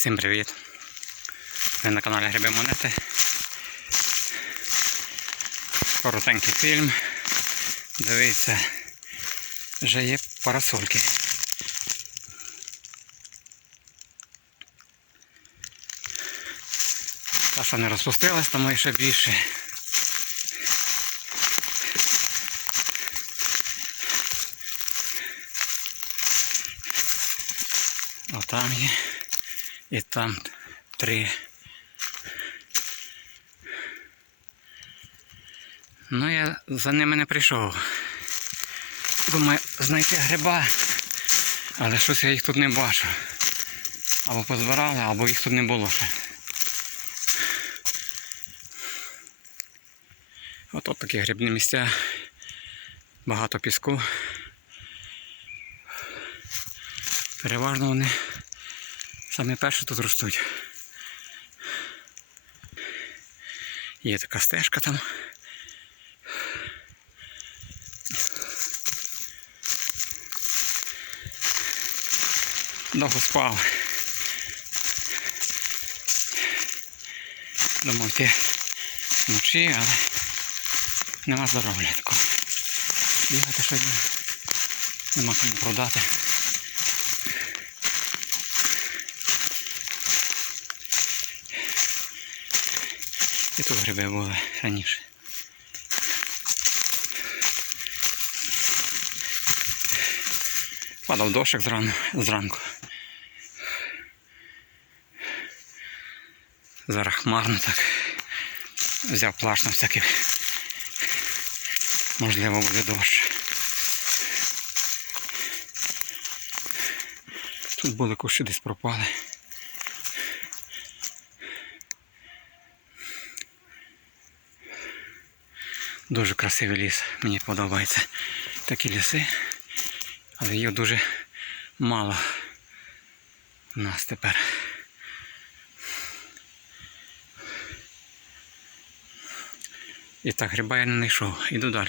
Всім привіт! Ви на каналі Гриби Монети. Коротенький фільм. Дивіться, вже є парасольки. Та, що не розпустилась, тому ще більше. Отам є. І там три. Ну я за ними не прийшов. Думаю, знайти гриба, але щось я їх тут не бачу. Або позбирали, або їх тут не було ще. От такі грибні місця. Багато піску. Переважно вони саме перші тут ростуть. Є така стежка там. Довго спав. Думав йти вночі, але нема здоров'я такого. Бігати щодня. Нема кому продати. І тут гриби були раніше. Падав дощик зран... зранку. Зараз хмарно так. Взяв плащ на всякий. Можливо буде дощ. Тут були кущі десь пропали. Дуже красивий ліс, мені подобається такі ліси, але їх дуже мало у нас тепер. І так, гриба я не знайшов, іду далі.